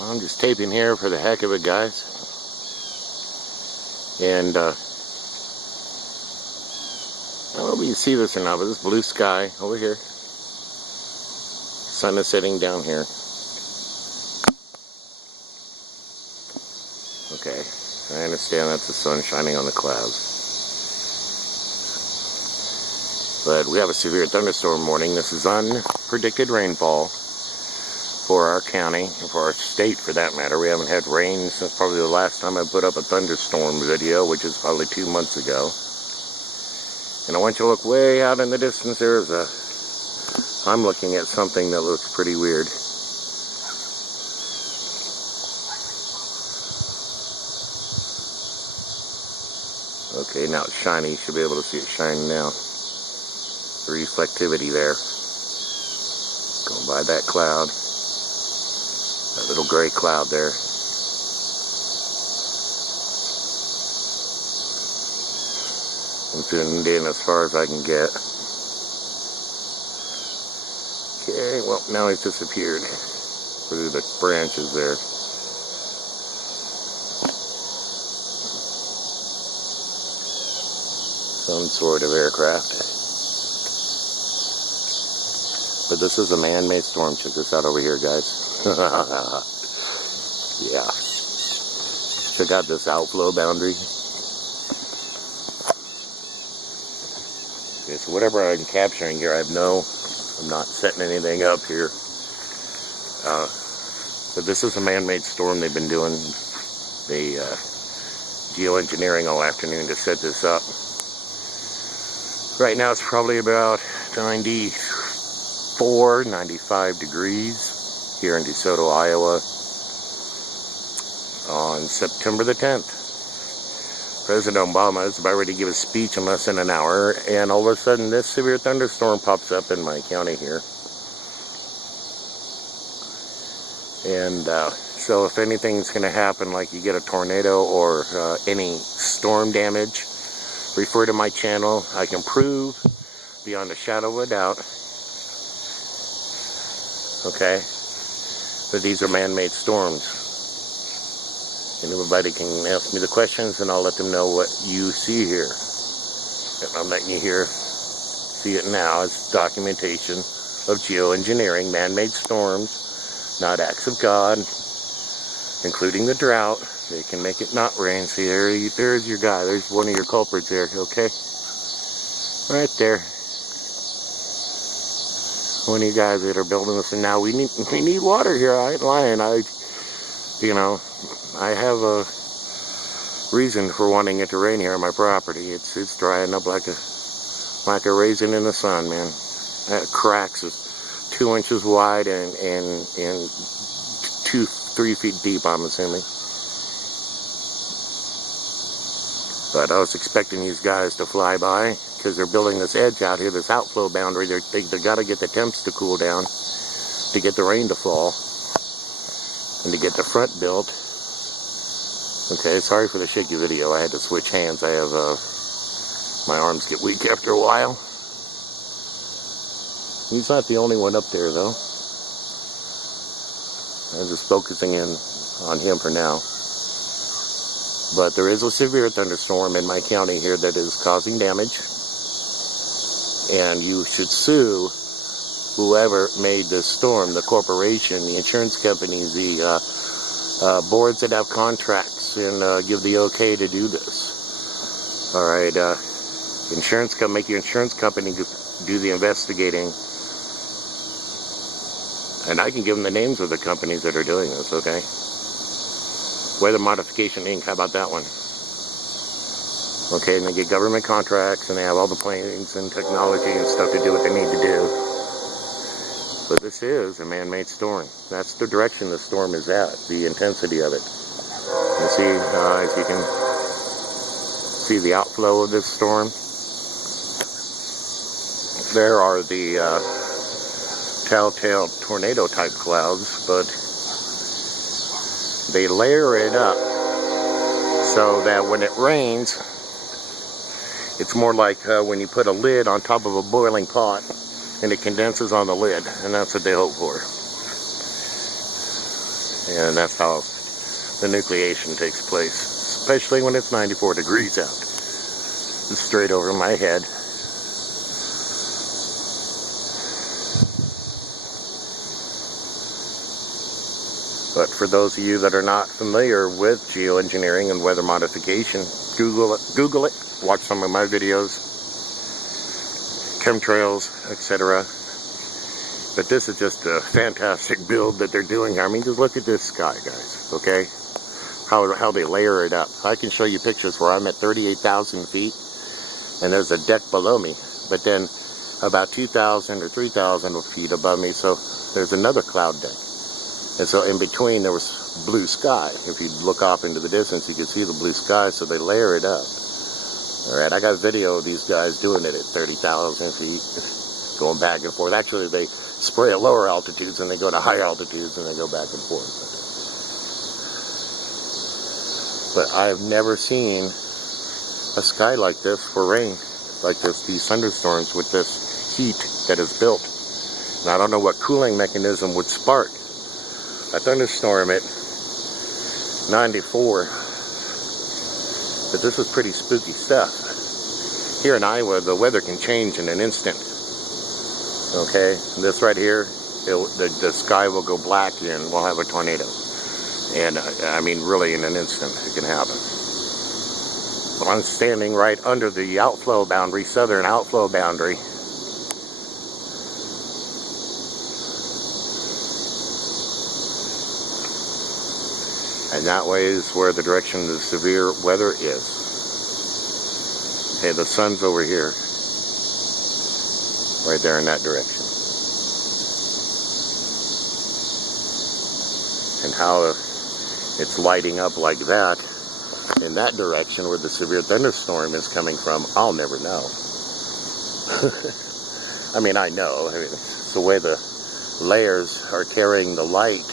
I'm just taping here for the heck of it, guys. And I don't know if you can see this or not, but this blue sky over here. Sun is setting down here. Okay, I understand that's the sun shining on the clouds. But we have a severe thunderstorm warning. This is unpredicted rainfall for our county, and for our state for that matter. We haven't had rain since probably the last time I put up a thunderstorm video, which is probably 2 months ago. And I want you to look way out in the distance. I'm looking at something that looks pretty weird. Okay, now it's shiny. You should be able to see it shine now. The reflectivity there. Going by that cloud. That little gray cloud there. I'm zoomed in as far as I can get. Okay, well, now he's disappeared through the branches there. Some sort of aircraft. But this is a man-made storm. Check this out over here, guys. Yeah. Check out this outflow boundary. Okay, so whatever I'm capturing here, I'm not setting anything up here. But this is a man-made storm they've been doing. The geoengineering all afternoon to set this up. Right now it's probably about 94, 95 degrees here in DeSoto, Iowa on September the 10th. President Obama is about ready to give a speech in less than an hour, and all of a sudden this severe thunderstorm pops up in my county here. And so if anything's going to happen, like you get a tornado or any storm damage, refer to my channel. I can prove beyond a shadow of a doubt, okay, that these are man-made storms. And everybody can ask me the questions, and I'll let them know what you see here. And I'm letting you see it now as documentation of geoengineering, man-made storms, not acts of God, including the drought. They can make it not rain. See, there's your guy. There's one of your culprits there, okay? Right there. One of you guys that are building this, and now we need water here. I ain't lying. I have a reason for wanting it to rain here on my property. It's drying up like a raisin in the sun, man. That cracks is 2 inches wide and 3 feet deep, I'm assuming. But I was expecting these guys to fly by because they're building this edge out here, this outflow boundary. They got to get the temps to cool down to get the rain to fall and to get the front built. Okay, sorry for the shaky video. I had to switch hands. I have my arms get weak after a while. He's not the only one up there, though. I'm just focusing in on him for now. But there is a severe thunderstorm in my county here that is causing damage. And you should sue whoever made this storm, the corporation, the insurance companies, the boards that have contracts and give the okay to do this. All right, make your insurance company do the investigating. And I can give them the names of the companies that are doing this, okay? Weather Modification Inc., how about that one? Okay, and they get government contracts, and they have all the planes and technology and stuff to do what they need to do. But this is a man-made storm. That's the direction the storm is at, the intensity of it. You see, as you can see the outflow of this storm. There are the telltale tornado-type clouds, but they layer it up so that when it rains, it's more like when you put a lid on top of a boiling pot and it condenses on the lid, and that's what they hope for. And that's how the nucleation takes place, especially when it's 94 degrees out. It's straight over my head. But for those of you that are not familiar with geoengineering and weather modification, Google it, watch some of my videos, chemtrails, etc. But this is just a fantastic build that they're doing here. I mean, just look at this sky, guys, okay? How they layer it up. I can show you pictures where I'm at 38,000 feet, and there's a deck below me. But then about 2,000 or 3,000 feet above me, so there's another cloud deck. And so in between there was blue sky. If you look off into the distance, you can see the blue sky, so they layer it up. Alright, I got a video of these guys doing it at 30,000 feet, going back and forth. Actually, they spray at lower altitudes and they go to higher altitudes and they go back and forth. But I've never seen a sky like this for rain, like this, these thunderstorms with this heat that is built. And I don't know what cooling mechanism would spark a thunderstorm at 94. But this is pretty spooky stuff. Here in Iowa, the weather can change in an instant. Okay, this right here, the sky will go black and we'll have a tornado. And I mean, really in an instant, it can happen. But I'm standing right under the outflow boundary, southern outflow boundary. And that way is where the direction of the severe weather is. Okay, the sun's over here. Right there in that direction. And how it's lighting up like that in that direction where the severe thunderstorm is coming from, I'll never know. I mean, I know. I mean, it's the way the layers are carrying the light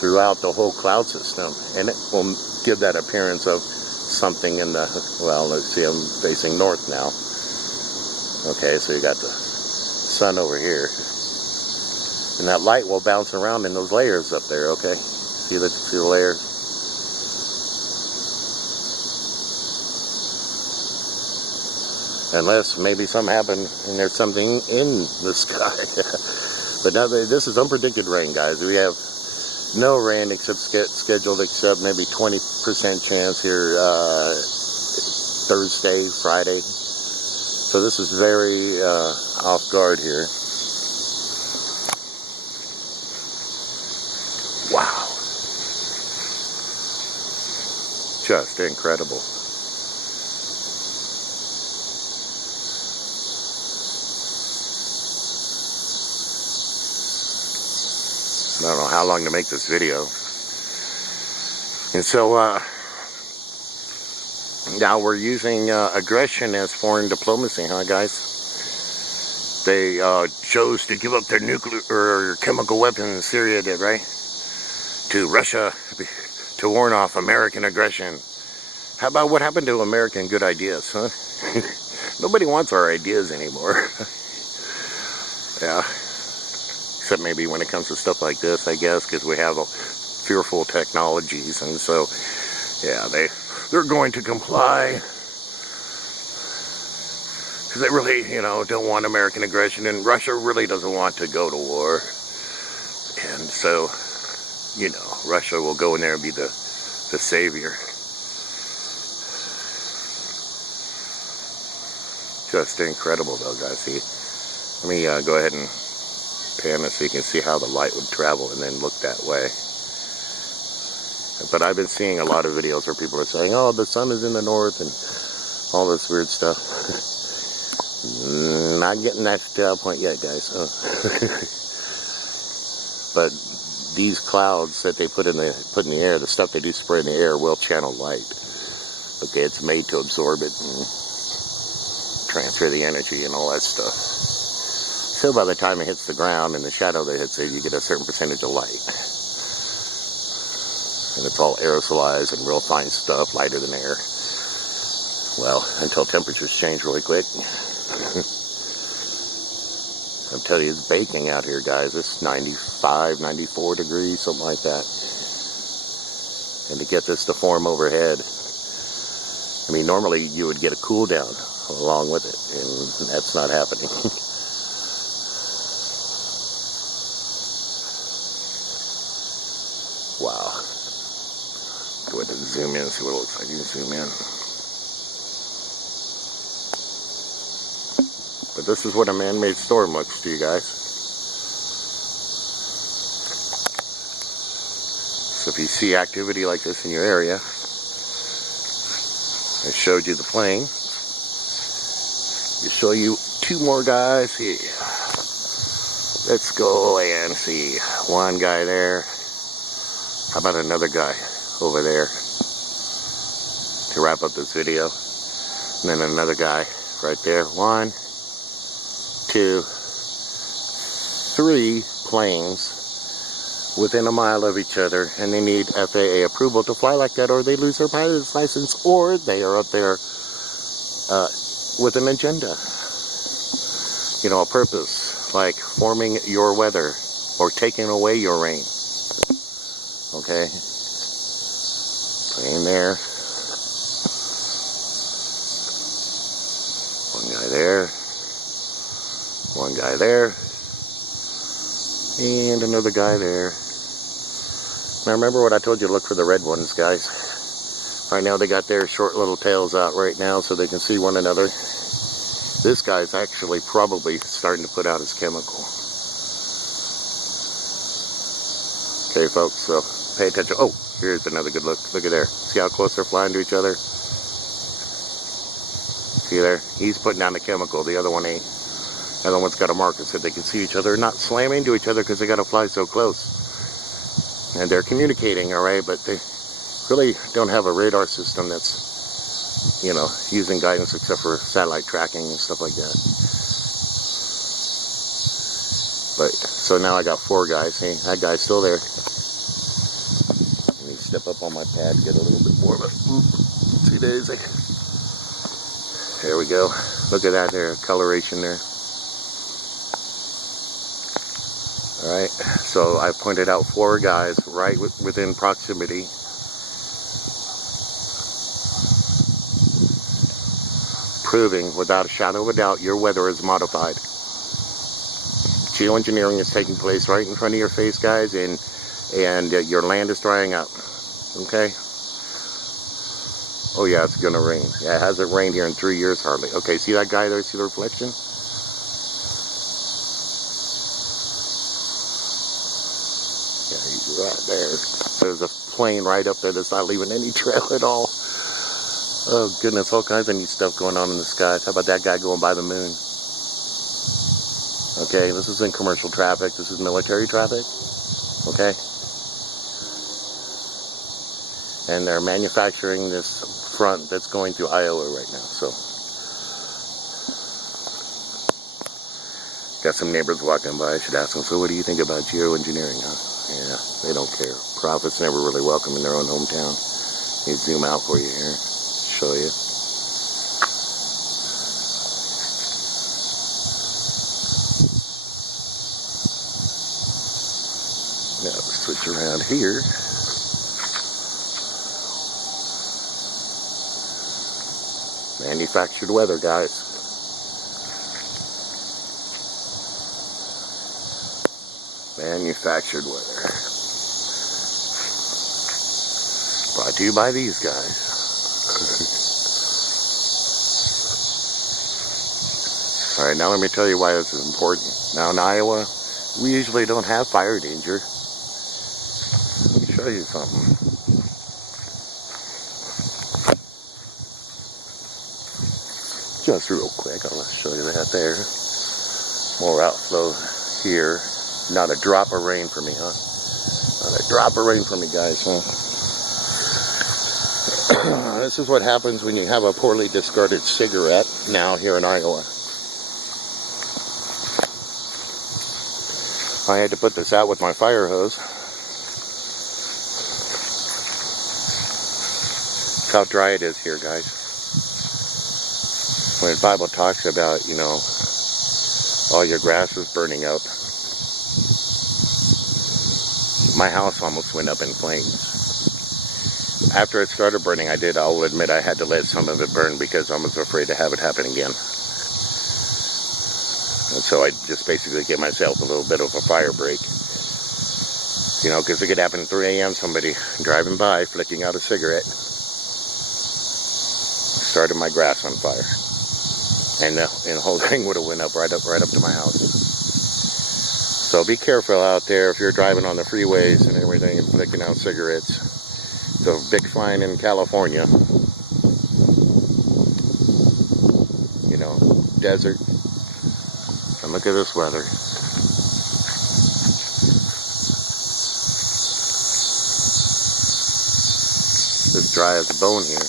throughout the whole cloud system, and it will give that appearance of something in the, well, let's see, I'm facing north now. Okay, so you got the sun over here, and that light will bounce around in those layers up there. Okay, see the layers? Unless maybe something happened and there's something in the sky. But now this is unpredicted rain, guys. We have no rain except scheduled, except maybe 20% chance here Thursday, Friday. So this is very off guard here. Wow. Just incredible. I don't know how long to make this video. And so now we're using aggression as foreign diplomacy, huh, guys? They chose to give up their nuclear or chemical weapons, Syria did, right? To Russia to warn off American aggression. How about what happened to American good ideas, huh? Nobody wants our ideas anymore. Yeah. Except maybe when it comes to stuff like this, I guess, because we have fearful technologies, and so, yeah, they're going to comply. Because they really, don't want American aggression, and Russia really doesn't want to go to war. And so, Russia will go in there and be the savior. Just incredible, though, guys. See, let me go ahead and pan it so you can see how the light would travel and then look that way. But I've been seeing a lot of videos where people are saying, oh, the sun is in the north and all this weird stuff. Not getting that to that point yet, guys. But these clouds that they put in the air, the stuff they do spray in the air, will channel light. Okay, it's made to absorb it and transfer the energy and all that stuff. So by the time it hits the ground and the shadow that hits it, you get a certain percentage of light. And it's all aerosolized and real fine stuff, lighter than air. Well, until temperatures change really quick. I'm telling you, it's baking out here, guys. It's 95, 94 degrees, something like that. and to get this to form overhead. I mean, normally you would get a cool down along with it, and that's not happening. Wow. Go ahead and zoom in and see what it looks like. You can zoom in. But this is what a man-made storm looks to you guys. So if you see activity like this in your area, I showed you the plane. I'll show you two more guys here. Let's go and see. One guy there. How about another guy over there to wrap up this video? And then another guy right there. 1, 2, 3 planes within a mile of each other, and they need FAA approval to fly like that, or they lose their pilot's license, or they are up there with an agenda, you know, a purpose, like forming your weather or taking away your rain. Okay, plane there, one guy there, one guy there, and another guy there. Now remember what I told you, look for the red ones, guys. Right now they got their short little tails out right now so they can see one another. This guy's actually probably starting to put out his chemical. Okay folks, so pay attention. Oh, here's another good look. Look at there. See how close they're flying to each other? See there? He's putting down the chemical, the other one ain't. The other one's got a marker so they can see each other, not slamming into each other because they got to fly so close. And they're communicating, alright, but they really don't have a radar system that's, you know, using guidance except for satellite tracking and stuff like that. But, so now I got 4 guys. See, that guy's still there. Let me step up on my pad to get a little bit more of a see daisy. There we go. Look at that there, coloration there. Alright, so I pointed out 4 guys right within proximity. Proving without a shadow of a doubt your weather is modified. Geoengineering is taking place right in front of your face, guys, and your land is drying up. Okay? Oh yeah, it's gonna rain. Yeah, it hasn't rained here in 3 years hardly. Okay, see that guy there? See the reflection? Yeah, he's right there. There's a plane right up there that's not leaving any trail at all. Oh goodness, all kinds of neat stuff going on in the skies. How about that guy going by the moon? Okay, this isn't commercial traffic. This is military traffic. Okay? And they're manufacturing this front that's going through Iowa right now. So, got some neighbors walking by. I should ask them, so what do you think about geoengineering, huh? Yeah, they don't care. Prophets never really welcome in their own hometown. Let me zoom out for you here. Show you. Now we switch around here. Manufactured weather, guys. Manufactured weather. Brought to you by these guys. Alright, now let me tell you why this is important. Now in Iowa, we usually don't have fire danger. Let me show you something. Just real quick, I'll show you that there. More outflow here. Not a drop of rain for me, huh? Not a drop of rain for me, guys, huh? This is what happens when you have a poorly discarded cigarette now here in Iowa. I had to put this out with my fire hose. Look how dry it is here, guys. When the Bible talks about, you know, all your grass is burning up. My house almost went up in flames. After it started burning, I'll admit I had to let some of it burn because I was afraid to have it happen again. And so I just basically gave myself a little bit of a fire break. You know, because it could happen at 3 a.m. Somebody driving by, flicking out a cigarette, started my grass on fire. And the whole thing would have went up right up to my house. So be careful out there if you're driving on the freeways and everything and flicking out cigarettes. It's a big fine in California. You know, desert. And look at this weather. It's dry as a bone here.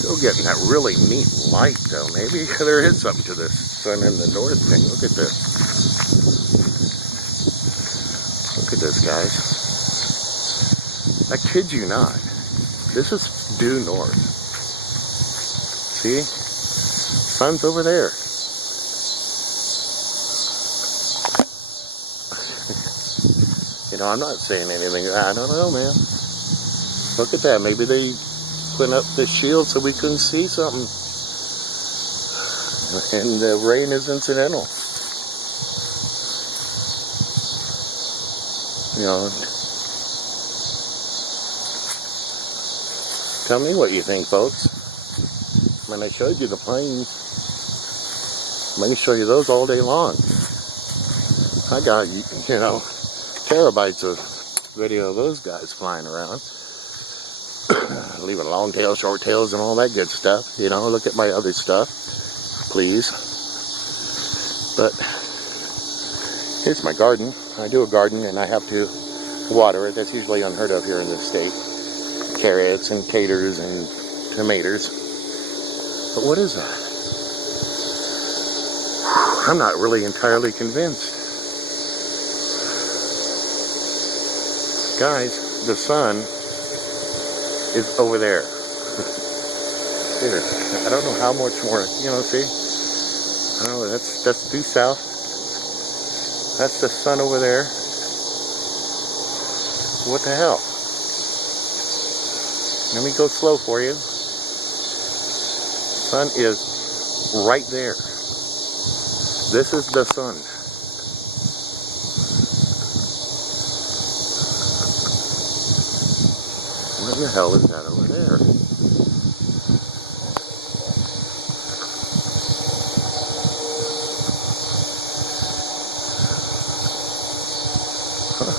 Still getting that really neat light though. Maybe there is something to this sun in the north thing. Look at this. Look at this, guys. I kid you not. This is due north. See? Sun's over there. You know, I'm not saying anything. I don't know, man. Look at that. Maybe they put up the shield so we couldn't see something. And the rain is incidental. You know, tell me what you think, folks. When I showed you the planes, let me show you those all day long. I got, you know, terabytes of video of those guys flying around. Leaving long tails, short tails, and all that good stuff. You know, look at my other stuff, please. But here's my garden. I do a garden and I have to water it. That's usually unheard of here in this state. Carrots and taters and tomatoes. But what is that? I'm not really entirely convinced. Guys, the sun is over there. Here, I don't know how much more, you know, see? I don't know, that's due south. That's the sun over there. What the hell? Let me go slow for you. Sun is right there. This is the sun. What the hell is that over there? Huh.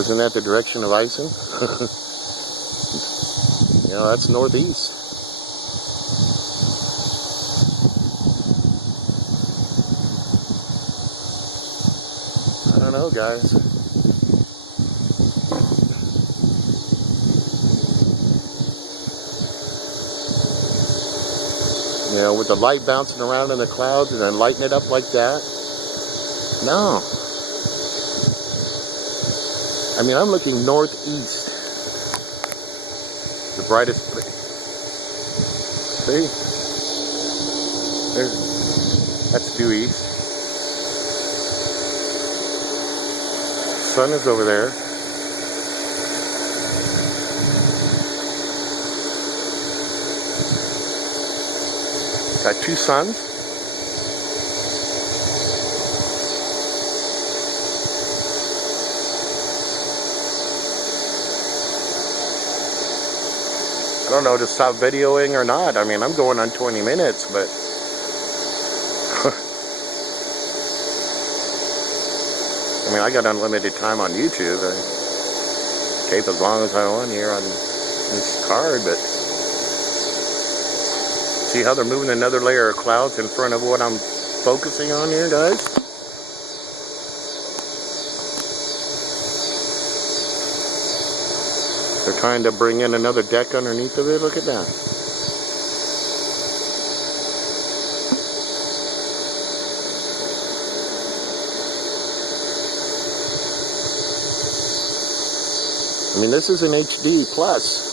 Isn't that the direction of icing? You know, that's northeast. I don't know, guys. You know, with the light bouncing around in the clouds and then lighting it up like that. No. I mean, I'm looking northeast. The brightest place. See? That's due east. Sun is over there. Got two suns. I don't know to stop videoing or not. I mean, I'm going on 20 minutes, but I mean, I got unlimited time on YouTube. I tape as long as I want here on this card, but see how they're moving another layer of clouds in front of what I'm focusing on here, guys? They're trying to bring in another deck underneath of it. Look at that. I mean, this is an HD plus.